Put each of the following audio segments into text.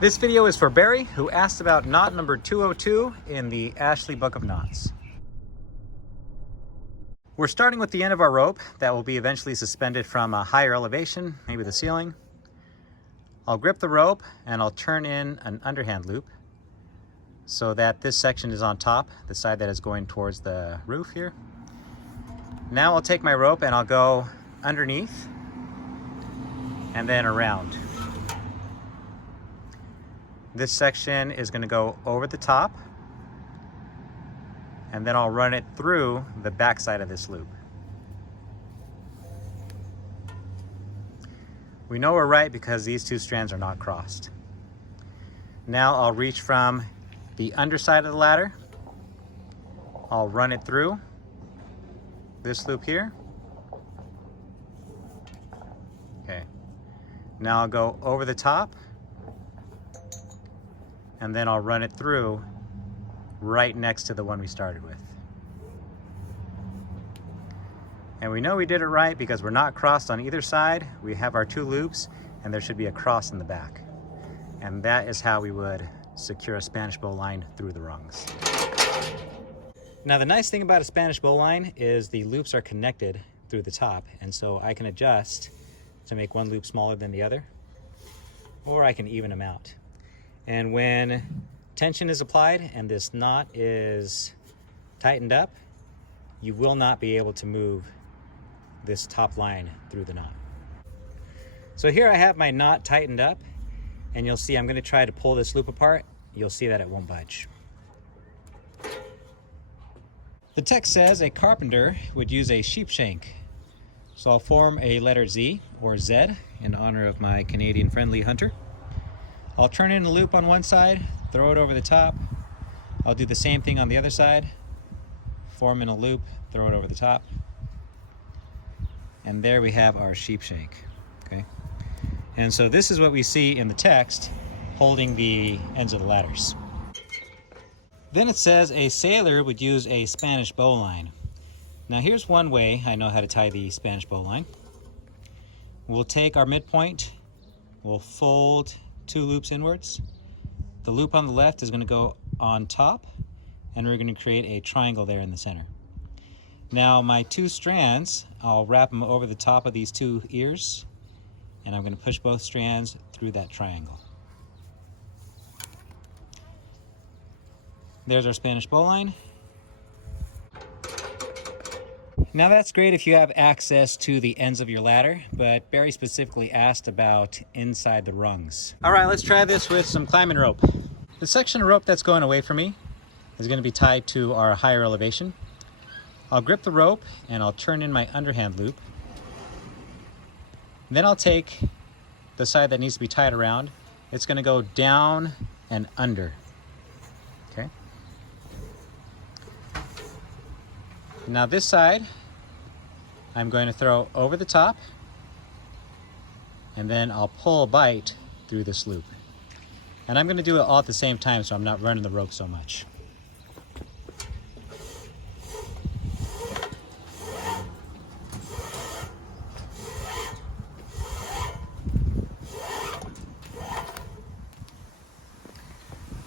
This video is for Barry, who asked about knot number 202 in the Ashley Book of Knots. We're starting with the end of our rope that will be eventually suspended from a higher elevation, maybe the ceiling. I'll grip the rope and I'll turn in an underhand loop so that this section is on top, the side that is going towards the roof here. Now I'll take my rope and I'll go underneath and then around. This section is going to go over the top, and then I'll run it through the back side of this loop. We know we're right because these two strands are not crossed. Now I'll reach from the underside of the ladder. I'll run it through this loop here. Okay. Now I'll go over the top, and then I'll run it through right next to the one we started with. And we know we did it right because we're not crossed on either side. We have our two loops and there should be a cross in the back. And that is how we would secure a Spanish bowline through the rungs. Now the nice thing about a Spanish bowline is the loops are connected through the top, and so I can adjust to make one loop smaller than the other, or I can even them out. And when tension is applied and this knot is tightened up, you will not be able to move this top line through the knot. So here I have my knot tightened up, and you'll see I'm going to try to pull this loop apart. You'll see that it won't budge. The text says a carpenter would use a sheep shank. So I'll form a letter Z or Z in honor of my Canadian friendly hunter. I'll turn in a loop on one side, throw it over the top. I'll do the same thing on the other side, form in a loop, throw it over the top. And there we have our sheep shank, okay? And so this is what we see in the text holding the ends of the ladders. Then it says a sailor would use a Spanish bowline. Now here's one way I know how to tie the Spanish bowline. We'll take our midpoint, we'll fold two loops inwards. The loop on the left is going to go on top, and we're going to create a triangle there in the center. Now my two strands, I'll wrap them over the top of these two ears, and I'm going to push both strands through that triangle. There's our Spanish bowline. Now that's great if you have access to the ends of your ladder, but Barry specifically asked about inside the rungs. All right, let's try this with some climbing rope. The section of rope that's going away from me is going to be tied to our higher elevation. I'll grip the rope and I'll turn in my underhand loop. Then I'll take the side that needs to be tied around. It's going to go down and under. Okay. Now this side, I'm going to throw over the top, and then I'll pull a bite through this loop. And I'm going to do it all at the same time so I'm not running the rope so much.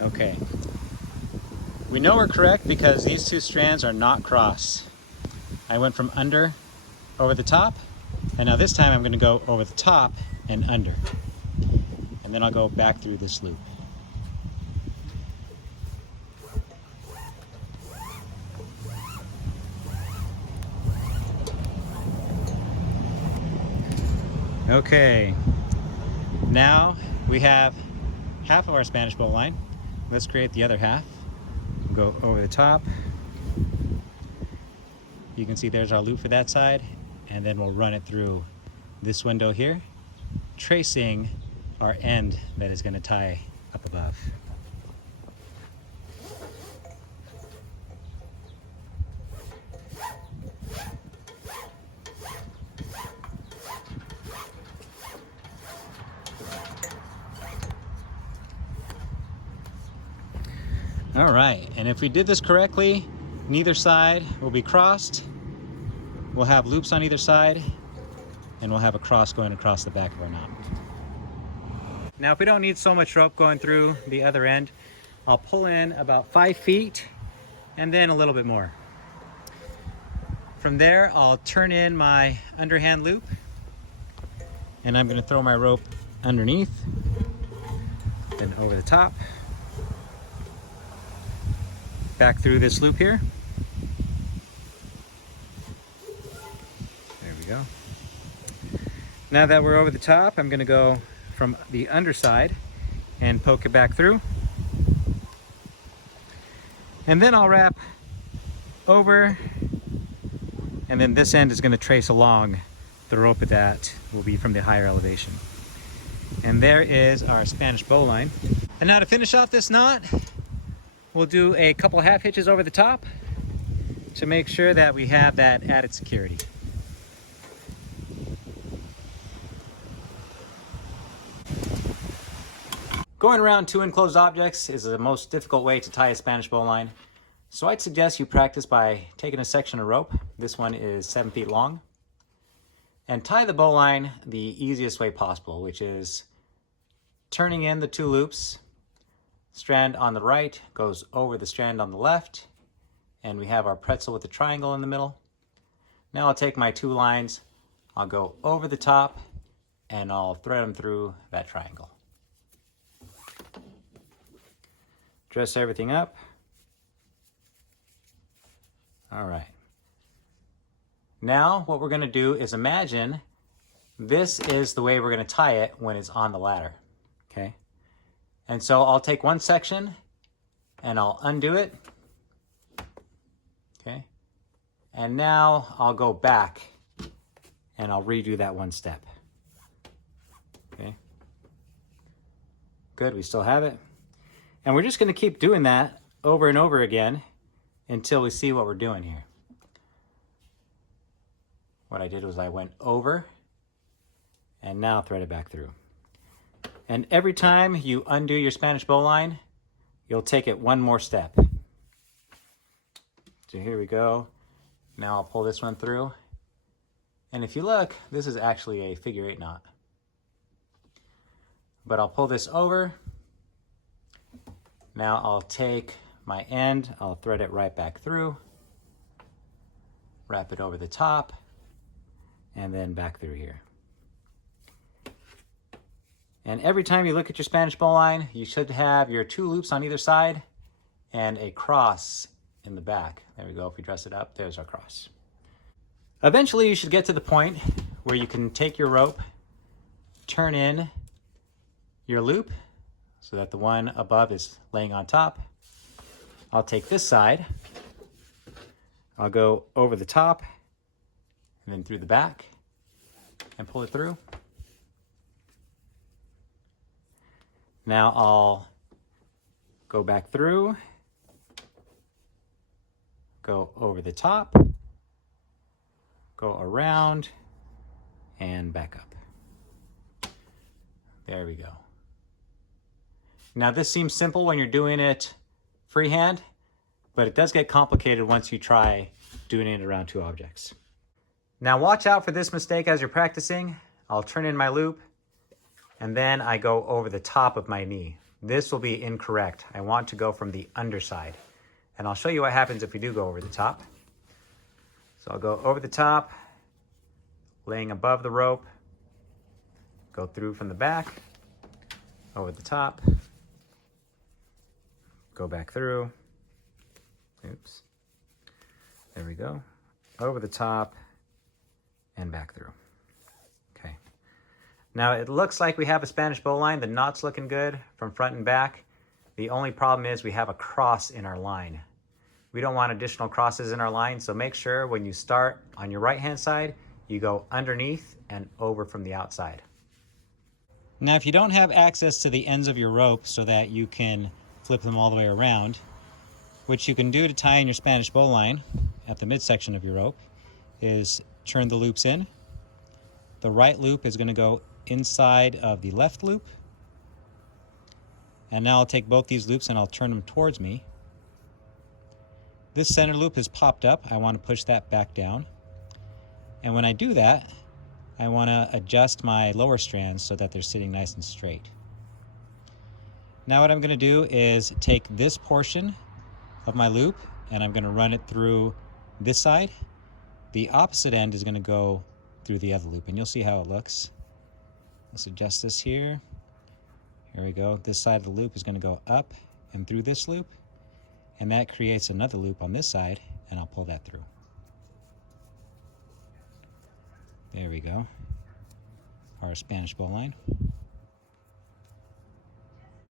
Okay. We know we're correct because these two strands are not crossed. I went from under over the top, and now this time I'm going to go over the top and under. And then I'll go back through this loop. Okay, now we have half of our Spanish bowline. Let's create the other half. We'll go over the top. You can see there's our loop for that side, and then we'll run it through this window here, tracing our end that is going to tie up above. All right, and if we did this correctly, neither side will be crossed. We'll have loops on either side, and we'll have a cross going across the back of our knot. Now if we don't need so much rope going through the other end, I'll pull in about 5 feet and then a little bit more. From there, I'll turn in my underhand loop and I'm going to throw my rope underneath, then over the top, back through this loop here. There we go. Now that we're over the top, I'm going to go from the underside and poke it back through. And then I'll wrap over, and then this end is going to trace along the rope that will be from the higher elevation. And there is our Spanish bowline. And now to finish off this knot, we'll do a couple half hitches over the top to make sure that we have that added security. Going around 2 enclosed objects is the most difficult way to tie a Spanish bowline. So I'd suggest you practice by taking a section of rope. This one is 7 feet long. And tie the bowline the easiest way possible, which is turning in the 2 loops. Strand on the right goes over the strand on the left, and we have our pretzel with the triangle in the middle. Now I'll take my 2 lines, I'll go over the top, and I'll thread them through that triangle. Dress everything up. All right. Now what we're going to do is imagine this is the way we're going to tie it when it's on the ladder. Okay. And so I'll take one section and I'll undo it. Okay. And now I'll go back and I'll redo that one step. Okay. Good. We still have it. And we're just going to keep doing that over and over again until we see what we're doing here. What I did was I went over and now thread it back through. And every time you undo your Spanish bowline, you'll take it one more step. So here we go. Now I'll pull this one through. And if you look, this is actually a figure 8 knot. But I'll pull this over. Now I'll take my end, I'll thread it right back through, wrap it over the top, and then back through here. And every time you look at your Spanish bowline, you should have your 2 loops on either side and a cross in the back. There we go. If we dress it up, there's our cross. Eventually, you should get to the point where you can take your rope, turn in your loop so that the one above is laying on top. I'll take this side, I'll go over the top and then through the back and pull it through. Now I'll go back through, go over the top, go around and back up. There we go. Now this seems simple when you're doing it freehand, but it does get complicated once you try doing it around 2 objects. Now watch out for this mistake as you're practicing. I'll turn in my loop and then I go over the top of my knee. This will be incorrect. I want to go from the underside. And I'll show you what happens if you do go over the top. So I'll go over the top, laying above the rope, go through from the back, over the top, go back through, oops, there we go, over the top and back through. Okay, now it looks like we have a Spanish bowline. The knot's looking good from front and back. The only problem is we have a cross in our line. We don't want additional crosses in our line, so make sure when you start on your right hand side, you go underneath and over from the outside. Now if you don't have access to the ends of your rope so that you can flip them all the way around, what you can do to tie in your Spanish bowline at the midsection of your rope is turn the loops in. The right loop is going to go inside of the left loop. And now I'll take both these loops and I'll turn them towards me. This center loop has popped up. I want to push that back down. And when I do that, I want to adjust my lower strands so that they're sitting nice and straight. Now what I'm going to do is take this portion of my loop and I'm going to run it through this side. The opposite end is going to go through the other loop, and you'll see how it looks. Let's adjust this here. Here we go. This side of the loop is going to go up and through this loop, and that creates another loop on this side, and I'll pull that through. There we go. Our Spanish bowline.